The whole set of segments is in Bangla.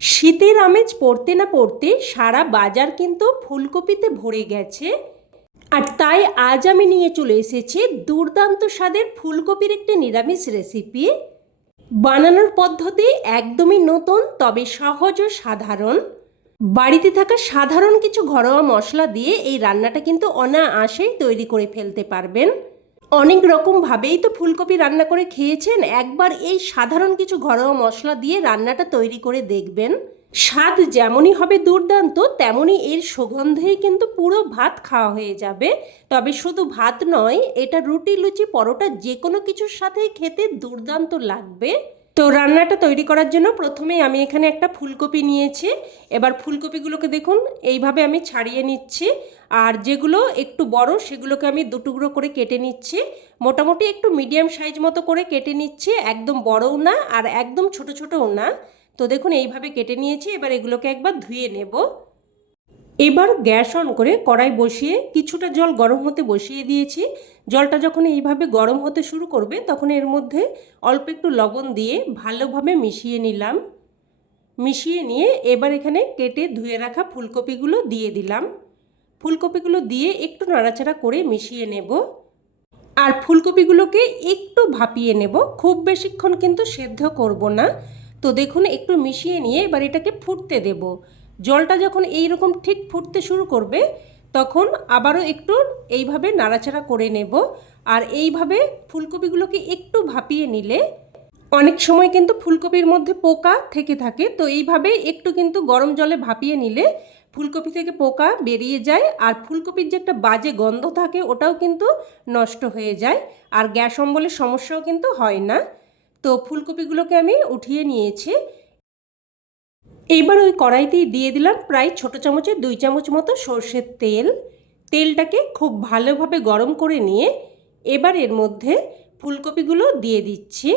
শীতের আমেজ পড়তে না পড়তে সারা বাজার কিন্তু ফুলকপিতে ভরে গেছে। আর তাই আজ আমি নিয়ে চলে এসেছি দুর্দান্ত স্বাদের ফুলকপির একটি নিরামিষ রেসিপি বানানোর পদ্ধতি একদমই নতুন, তবে সহজ ও সাধারণ। বাড়িতে থাকা সাধারণ কিছু ঘরোয়া মশলা দিয়ে এই রান্নাটা কিন্তু অনায়াসেই তৈরি করে ফেলতে পারবেন। অনেক রকমভাবেই তো ফুলকপি রান্না করে খেয়েছেন। একবার এই সাধারণ কিছু ঘরোয়া মশলা দিয়ে রান্নাটা তৈরি করে দেখবেন। স্বাদ যেমনই হবে দুর্দান্ত, তেমনই এর সুগন্ধেই কিন্তু পুরো ভাত খাওয়া হয়ে যাবে। তবে শুধু ভাত নয়, এটা রুটি, লুচি, পরোটা যে কোনো কিছুর সাথেই খেতে দুর্দান্ত লাগবে। তো রান্নাটা তৈরি করার জন্য প্রথমেই আমি এখানে একটা ফুলকপি নিয়েছি। এবার ফুলকপিগুলোকে দেখুন, এইভাবে আমি ছাড়িয়ে নিচ্ছি। আর যেগুলো একটু বড়, সেগুলোকে আমি দুটুকরো করে কেটে নিচ্ছি। মোটামুটি একটু মিডিয়াম সাইজ মতো করে কেটে নিচ্ছি, একদম বড়ও না আর একদম ছোট ছোটও না। তো দেখুন, এইভাবে কেটে নিয়েছি। এবার এগুলোকে একবার ধুয়ে নেব। এবার গ্যাস অন করে কড়াই বসিয়ে কিছুটা জল গরম হতে বসিয়ে দিয়েছি। জলটা যখন এইভাবে গরম হতে শুরু করবে, তখন এর মধ্যে অল্প একটু লবণ দিয়ে ভালোভাবে মিশিয়ে নিলাম। মিশিয়ে নিয়ে এবার এখানে কেটে ধুয়ে রাখা ফুলকপিগুলো দিয়ে দিলাম। ফুলকপিগুলো দিয়ে একটু নাড়াচাড়া করে মিশিয়ে নেব। আর ফুলকপিগুলোকে একটু ভাপিয়ে নেব। খুব বেশিক্ষণ কিন্তু সেদ্ধ করব না। তো দেখুন, একটু মিশিয়ে নিয়ে এবার এটাকে ফুটতে দেব। জলটা যখন এই রকম ঠিক ফুটতে শুরু করবে, তখন আবারও একটু এইভাবে নাড়াচাড়া করে নেব। আর এইভাবে ফুলকপিগুলোকে একটু ভাপিয়ে নিলে অনেক সময় কিন্তু ফুলকপির মধ্যে পোকা থেকে থাকে, তো এইভাবে একটু কিন্তু গরম জলে ভাপিয়ে নিলে ফুলকপি থেকে পোকা বেরিয়ে যায় আর ফুলকপির যে একটা বাজে গন্ধ থাকে ওটাও কিন্তু নষ্ট হয়ে যায় আর গ্যাস অম্বলের সমস্যাও কিন্তু হয় না। তো ফুলকপিগুলোকে আমি উঠিয়ে নিয়েছি। এইবার ওই কড়াইতেই দিয়ে দিলাম প্রায় ছোট চামচে দুই চামচ মতো সর্ষের তেল। তেলটাকে খুব ভালোভাবে গরম করে নিয়ে এবার এর মধ্যে ফুলকপিগুলো দিয়ে দিচ্ছি।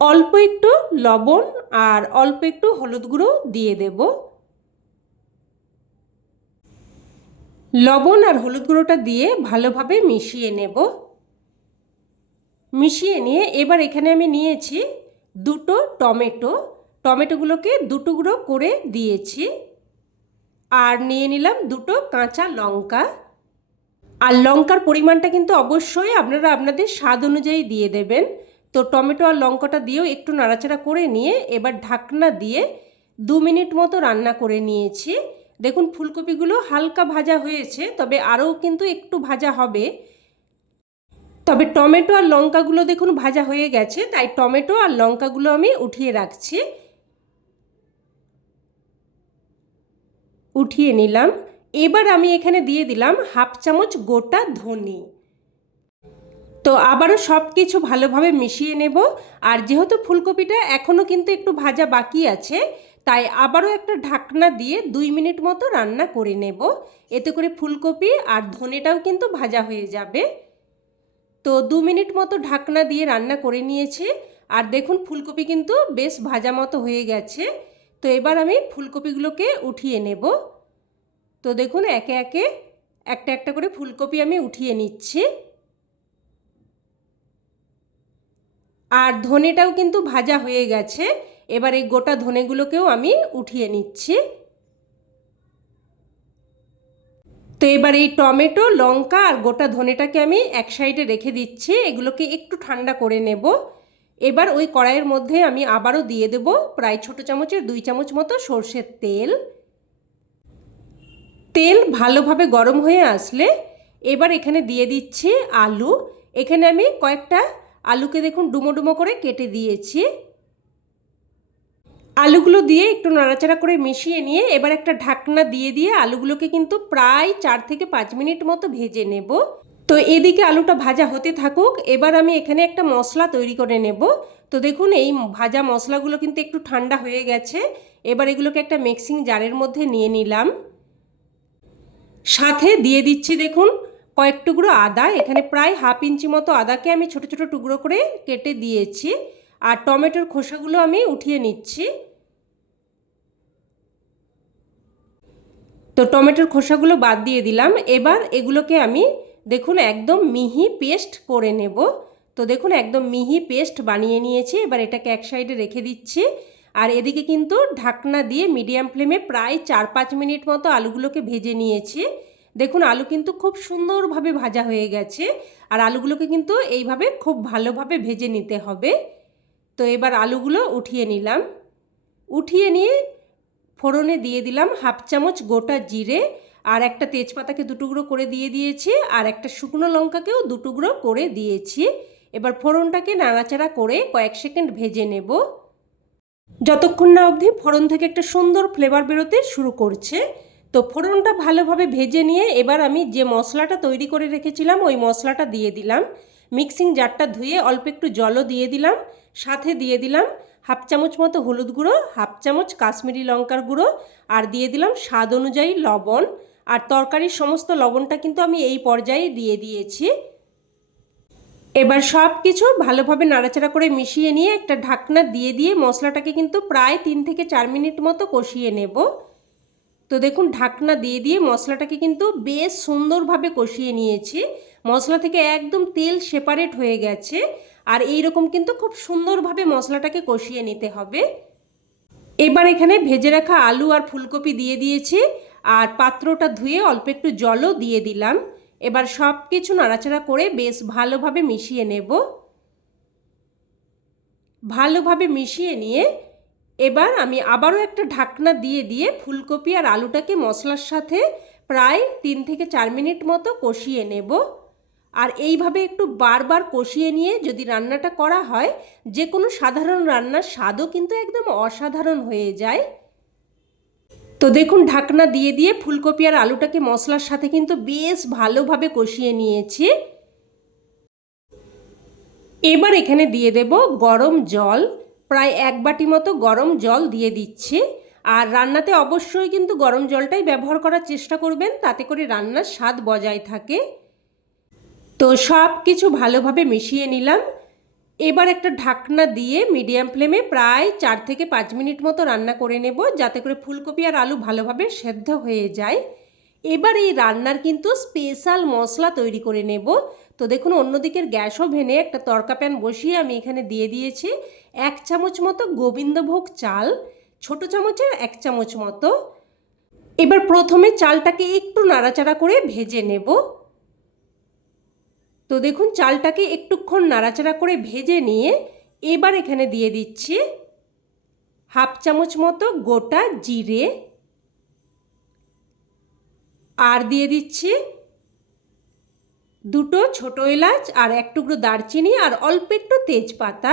অল্প একটু লবণ আর অল্প একটু হলুদ গুঁড়ো দিয়ে দেব। লবণ আর হলুদ গুঁড়োটা দিয়ে ভালোভাবে মিশিয়ে নেব। মিশিয়ে নিয়ে এবার এখানে আমি নিয়েছি দুটো টমেটো, টমেটোগুলোকে দুটো গুঁড়ো করে দিয়েছি। আর নিয়ে নিলাম দুটো কাঁচা লঙ্কা। আর লঙ্কার পরিমাণটা কিন্তু অবশ্যই আপনারা আপনাদের স্বাদ অনুযায়ী দিয়ে দেবেন। তো টমেটো আর লঙ্কাটা দিয়েও একটু নাড়াচাড়া করে নিয়ে এবার ঢাকনা দিয়ে দু মিনিট মতো রান্না করে নিয়েছি। দেখুন, ফুলকপিগুলো হালকা ভাজা হয়েছে, তবে আরও কিন্তু একটু ভাজা হবে। তবে টমেটো আর লঙ্কাগুলো দেখুন ভাজা হয়ে গেছে, তাই টমেটো আর লঙ্কাগুলো আমি উঠিয়ে রাখছি। উঠিয়ে নিলাম। এবার আমি এখানে দিয়ে দিলাম হাফ চামচ গোটা ধনে। তো আবারও সব কিছু ভালোভাবে মিশিয়ে নেব। আর যেহেতু ফুলকপিটা এখনও কিন্তু একটু ভাজা বাকি আছে, তাই আবারও একটা ঢাকনা দিয়ে দুই মিনিট মতো রান্না করে নেব। এতে করে ফুলকপি আর ধনেটাও কিন্তু ভাজা হয়ে যাবে। তো দু মিনিট মতো ঢাকনা দিয়ে রান্না করে নিয়েছি। আর দেখুন, ফুলকপি কিন্তু বেশ ভাজা মতো হয়ে গেছে। তো এবার আমি ফুলকপিগুলোকে উঠিয়ে নেব। তো দেখুন, একে একে একটা একটা করে ফুলকপি আমি উঠিয়ে নিচ্ছি। আর ধনেটাও কিন্তু ভাজা হয়ে গেছে। এবার এই গোটা ধনেগুলোকেও আমি উঠিয়ে নিচ্ছি। তো এবার এই টমেটো, লঙ্কা আর গোটা ধনেটাকে আমি এক সাইডে রেখে দিচ্ছি। এগুলোকে একটু ঠান্ডা করে নেব। এবার ওই কড়াইয়ের মধ্যে আমি আবারও দিয়ে দেব প্রায় ছোট চামচের দুই চামচ মতো সর্ষের তেল। তেল ভালোভাবে গরম হয়ে আসলে এবার এখানে দিয়ে দিচ্ছি আলু। এখানে আমি কয়েকটা আলুকে দেখুন ডুমো ডুমো করে কেটে দিয়েছি। আলুগুলো দিয়ে একটু নাড়াচাড়া করে মিশিয়ে নিয়ে এবার একটা ঢাকনা দিয়ে দিয়ে আলুগুলোকে কিন্তু প্রায় চার থেকে পাঁচ মিনিট মতো ভেজে নেব। তো এদিকে আলুটা ভাজা হতে থাকুক, এবার আমি এখানে একটা মশলা তৈরি করে নেব। তো দেখুন, এই ভাজা মশলাগুলো কিন্তু একটু ঠান্ডা হয়ে গেছে। এবার এগুলোকে একটা মিক্সিং জারের মধ্যে নিয়ে নিলাম। সাথে দিয়ে দিচ্ছি দেখুন, কয়েক টুকরো আদা। এখানে প্রায় হাফ ইঞ্চি মতো আদাকে আমি ছোট ছোট টুকরো করে কেটে দিয়েছি। আর টমেটোর খোসাগুলো আমি উঠিয়ে নিচ্ছি। তো টমেটোর খোসাগুলো বাদ দিয়ে দিলাম। এবার এগুলোকে আমি দেখুন একদম মিহি পেস্ট করে নেব। তো দেখুন একদম মিহি পেস্ট বানিয়ে নিয়েছি। এবার এটাকে এক সাইডে রেখে দিচ্ছি। আর এদিকে কিন্তু ঢাকনা দিয়ে মিডিয়াম ফ্লেমে প্রায় চার পাঁচ মিনিট মতো আলুগুলোকে ভেজে নিয়েছি। দেখুন আলু কিন্তু খুব সুন্দরভাবে ভাজা হয়ে গেছে। আর আলুগুলোকে কিন্তু এইভাবে খুব ভালোভাবে ভেজে নিতে হবে। তো এবার আলুগুলো উঠিয়ে নিলাম। উঠিয়ে নিয়ে ফোড়নে দিয়ে দিলাম হাফ চামচ গোটা জিরে আর একটা তেজপাতাকে দুটুকরো করে দিয়ে দিয়েছি আর একটা শুকনো লঙ্কাকেও দুটুকরো করে দিয়েছি। এবার ফোড়নটাকে নাড়াচাড়া করে কয়েক সেকেন্ড ভেজে নেব। যতক্ষণ না অবধি ফোড়ন থেকে একটা সুন্দর ফ্লেভার বেরোতে শুরু করছে, তো ফোড়নটা ভালোভাবে ভেজে নিয়ে এবার আমি যে মশলাটা তৈরি করে রেখেছিলাম ওই মশলাটা দিয়ে দিলাম। মিক্সিং জারটা ধুয়ে অল্প একটু জলও দিয়ে দিলাম, সাথে দিয়ে দিলাম হাফ চামচ মতো হলুদ গুঁড়ো, হাফ চামচ কাশ্মীরি লঙ্কার গুঁড়ো আর দিয়ে দিলাম স্বাদ অনুযায়ী লবণ। আর তরকারির সমস্ত লবণটা কিন্তু আমি এই পর্যায়ে দিয়ে দিয়েছি। এবার সব কিছু ভালোভাবে নাড়াচাড়া করে মিশিয়ে নিয়ে একটা ঢাকনা দিয়ে দিয়ে মশলাটাকে কিন্তু প্রায় তিন থেকে চার মিনিট মতো কষিয়ে নেব। তো দেখুন, ঢাকনা দিয়ে দিয়ে মশলাটাকে কিন্তু বেশ সুন্দরভাবে কষিয়ে নিয়েছি। মশলা থেকে একদম তেল সেপারেট হয়ে গেছে। আর এই রকম কিন্তু খুব সুন্দরভাবে মশলাটাকে কষিয়ে নিতে হবে। এবার এখানে ভেজে রাখা আলু আর ফুলকপি দিয়ে দিয়েছি। আর পাত্রটা ধুয়ে অল্প একটু জলও দিয়ে দিলাম। এবার সব কিছু নাড়াচাড়া করে বেশ ভালোভাবে মিশিয়ে নেব। ভালোভাবে মিশিয়ে নিয়ে এবার আমি আবারও একটা ঢাকনা দিয়ে দিয়ে ফুলকপি আর আলুটাকে মশলার সাথে প্রায় তিন থেকে চার মিনিট মতো কষিয়ে নেব। আর এইভাবে একটু বারবার কষিয়ে নিয়ে যদি রান্নাটা করা হয় যে কোনো সাধারণ রান্নার স্বাদও কিন্তু একদম অসাধারণ হয়ে যায়। তো দেখুন, ঢাকনা দিয়ে দিয়ে ফুলকপি আর আলুটাকে মশলার সাথে কিন্তু বেশ ভালোভাবে কষিয়ে নিয়েছি। এবার এখানে দিয়ে দেব গরম জল। প্রায় এক বাটি মতো গরম জল দিয়ে দিচ্ছি। আর রান্নাতে অবশ্যই কিন্তু গরম জলটাই ব্যবহার করার চেষ্টা করবেন, তাতে করে রান্নার স্বাদ বজায় থাকে। তো সব কিছু ভালোভাবে মিশিয়ে নিলাম। এবার একটা ঢাকনা দিয়ে মিডিয়াম ফ্লেমে প্রায় চার থেকে পাঁচ মিনিট মতো রান্না করে নেব, যাতে করে ফুলকপি আর আলু ভালোভাবে সেদ্ধ হয়ে যায়। এবার এই রান্নার কিন্তু স্পেশাল মশলা তৈরি করে নেব তো দেখুন, অন্যদিকের গ্যাস ওভেনে একটা তরকা প্যান বসিয়ে আমি এখানে দিয়ে দিয়েছি এক চামচ মতো গোবিন্দভোগ চাল, ছোট চামচের এক চামচ মতো। এবার প্রথমে চালটাকে একটু নাড়াচাড়া করে ভেজে নেব। তো দেখুন, চালটাকে একটুক্ষণ নাড়াচাড়া করে ভেজে নিয়ে এবার এখানে দিয়ে দিচ্ছি হাফ চামচ মতো গোটা জিরে। আর দিয়ে দিচ্ছি দুটো ছোট এলাচ আর এক টুকরো দারচিনি আর অল্প একটু তেজপাতা।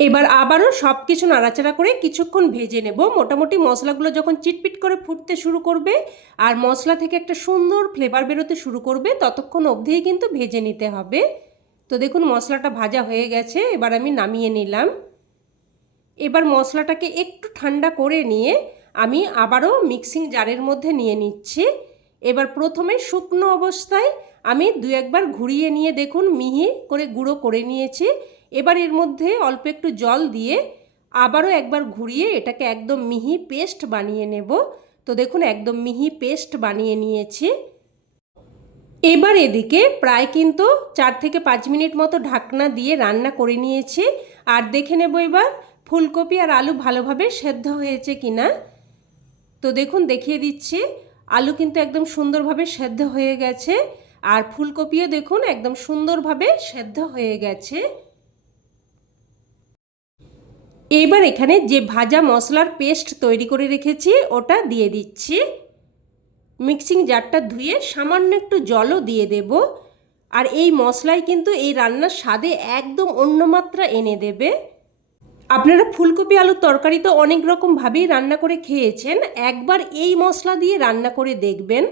এবার আবারও সব কিছু নাড়াচাড়া করে কিছুক্ষণ ভেজে নেব। মোটামুটি মশলাগুলো যখন চিটপিট করে ফুটতে শুরু করবে আর মশলা থেকে একটা সুন্দর ফ্লেভার বেরোতে শুরু করবে, ততক্ষণ অবধিই কিন্তু ভেজে নিতে হবে। তো দেখুন, মশলাটা ভাজা হয়ে গেছে, এবার আমি নামিয়ে নিলাম। এবার মশলাটাকে একটু ঠান্ডা করে নিয়ে আমি আবারও মিক্সিং জারের মধ্যে নিয়ে নিচ্ছি। এবার প্রথমে শুকনো অবস্থায় আমি দু একবার ঘুরিয়ে নিয়ে দেখুন, মিহি করে গুঁড়ো করে নিয়েছি। এবার এর মধ্যে অল্প একটু জল দিয়ে আবারও একবার ঘুরিয়ে এটাকে একদম মিহি পেস্ট বানিয়ে নেব। তো দেখুন, একদম মিহি পেস্ট বানিয়ে নিয়েছি। এবার এদিকে প্রায় কিন্তু চার থেকে পাঁচ মিনিট মতো ঢাকনা দিয়ে রান্না করে নিয়েছি। আর দেখে নেব এবার ফুলকপি আর আলু ভালোভাবে সেদ্ধ হয়েছে কিনা। তো দেখুন, দেখিয়ে দিচ্ছি। আলু কিন্তু একদম সুন্দরভাবে সেদ্ধ হয়ে গেছে। আর ফুলকপিও দেখুন, একদম সুন্দরভাবে সেদ্ধ হয়ে গেছে। এবার এখানে যে ভাজা মশলার পেস্ট তৈরি করে রেখেছি, ওটা দিয়ে দিচ্ছি। মিক্সিং জারটা ধুয়ে সামান্য একটু জলও দিয়ে দেব। আর এই মশলাই কিন্তু এই রান্নার স্বাদে একদম অন্য মাত্রা এনে দেবে। আপনারা ফুলকপি আলুর তরকারি তো অনেক রকমভাবেই রান্না করে খেয়েছেন। একবার এই মশলা দিয়ে রান্না করে দেখবেন।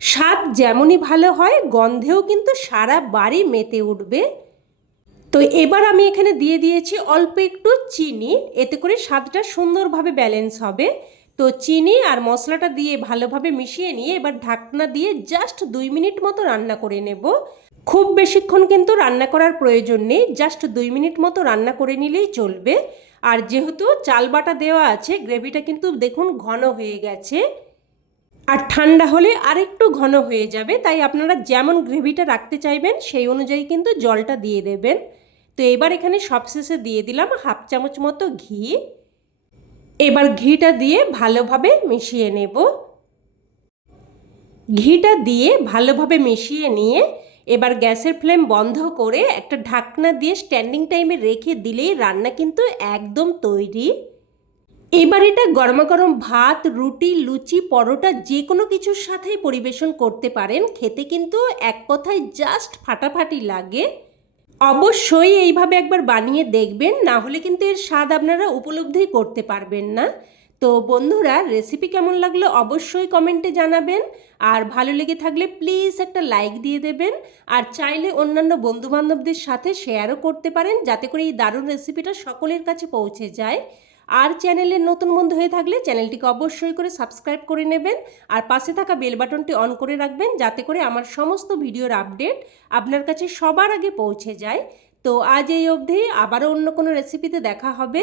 স্বাদ যেমনই ভালো হয়, গন্ধেও কিন্তু সারা বাড়ি মেতে উঠবে। তো এবার আমি এখানে দিয়ে দিয়েছি অল্প একটু চিনি। এতে করে স্বাদটা সুন্দরভাবে ব্যালেন্স হবে। তো চিনি আর মশলাটা দিয়ে ভালোভাবে মিশিয়ে নিয়ে এবার ঢাকনা দিয়ে জাস্ট দুই মিনিট মতো রান্না করে নেব। খুব বেশিক্ষণ কিন্তু রান্না করার প্রয়োজন নেই জাস্ট দুই মিনিট মতো রান্না করে নিলেই চলবে। আর যেহেতু চাল বাটা দেওয়া আছে, গ্রেভিটা কিন্তু দেখুন ঘন হয়ে গেছে। আর ঠান্ডা হলে আরেকটু ঘন হয়ে যাবে, তাই আপনারা যেমন গ্রেভিটা রাখতে চাইবেন, সেই অনুযায়ী কিন্তু জলটা দিয়ে দেবেন। তো এবার এখানে সবশেষে দিয়ে দিলাম হাফ চামচ মতো ঘি। এবার ঘিটা দিয়ে ভালোভাবে মিশিয়ে নেব। ঘিটা দিয়ে ভালোভাবে মিশিয়ে নিয়ে এবার গ্যাসের ফ্লেম বন্ধ করে একটা ঢাকনা দিয়ে স্ট্যান্ডিং টাইমে রেখে দিলেই রান্না কিন্তু একদম তৈরি। এবার এটা গরমা গরম ভাত, রুটি, লুচি, পরোটা যে কোনো কিছুর সাথেই পরিবেশন করতে পারেন। খেতে কিন্তু এক কথায় জাস্ট ফাটাফাটি লাগে। অবশ্যই এইভাবে একবার বানিয়ে দেখবেন, না হলে কিন্তু এর স্বাদ আপনারা উপলব্ধি করতে পারবেন না। তো বন্ধুরা রেসিপি কেমন লাগল অবশ্যই কমেন্টে জানাবেন। আর ভালো লেগে থাকলে প্লিজ একটা লাইক দিয়ে দেবেন। আর চাইলে অন্যান্য বন্ধুবান্ধবদের সাথে শেয়ারও করতে পারেন, যাতে করে এই দারুণ রেসিপিটা সকলের কাছে পৌঁছে যায়। আর চ্যানেলের নতুন বন্ধু হয়ে থাকলে চ্যানেলটিকে অবশ্যই করে সাবস্ক্রাইব করে নেবেন। আর পাশে থাকা বেল বাটনটি অন করে রাখবেন, যাতে করে আমার সমস্ত ভিডিওর আপডেট আপনার কাছে সবার আগে পৌঁছে যায়। তো আজ এই অবধি, আবারও অন্য কোনো রেসিপিতে দেখা হবে।